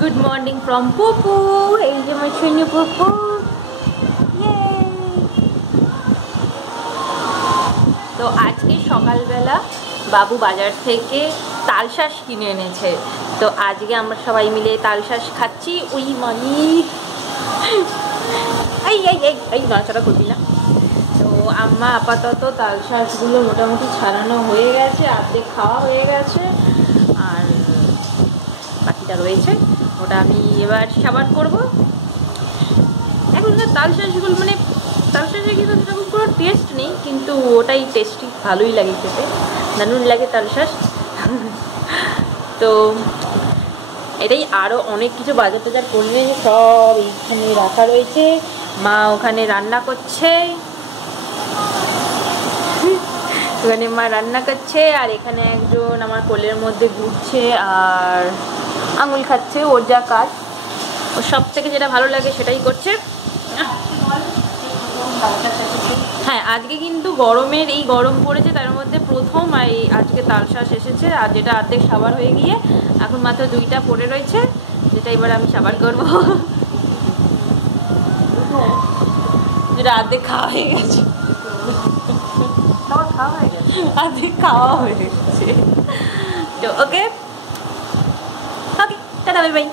Good morning from পুপু। এই যে আমার শূন্য পুপু। তো আজকে সকালবেলা বাবু বাজার থেকে তালশাঁস কিনে এনেছে। তো আজকে আমরা সবাই মিলে তালশাঁস খাচ্ছি। ওই মানি এই এই এই এই নড়াচড়া করবি না। তো আম্মা আপাতত তালশাঁসগুলো মোটামুটি ছাড়ানো হয়ে গেছে, অর্ধেক খাওয়া হয়ে গেছে, আর বাকিটা রয়েছে, ওটা আমি এবার সাবান করবো। এখনকার তালশাঁসগুলো মানে তালশাঁসে কিন্তু সেরকম কোনো টেস্ট নেই, কিন্তু ওটাই টেস্টি, ভালোই লাগে খেতে, দারুণ লাগে তালশাঁস। তো এটাই, আরও অনেক কিছু বাজার টাজার করলে সব এইখানে রাখা রয়েছে। মা ওখানে রান্না করছে, ওখানে মা রান্না করছে, আর এখানে একজন আমার কোলের মধ্যে ঘুরছে আর আঙুল খাচ্ছে। ওর যা কাজ, ওর সব থেকে যেটা ভালো লাগে সেটাই করছে। হ্যাঁ, আজকে কিন্তু গরমের এই গরম পড়েছে, তার মধ্যে প্রথম এই আজকে তালশাঁস এসেছে, আর যেটা অর্ধেক সাবার হয়ে গিয়ে এখন মাত্র 2টা পড়ে রয়েছে, যেটা এবার আমি সাবার করবো। যেটা অর্ধেক খাওয়া হয়ে গেছে, অর্ধেক খাওয়া হয়ে গেছে। তো ওকে, টাটা, বাই বাই।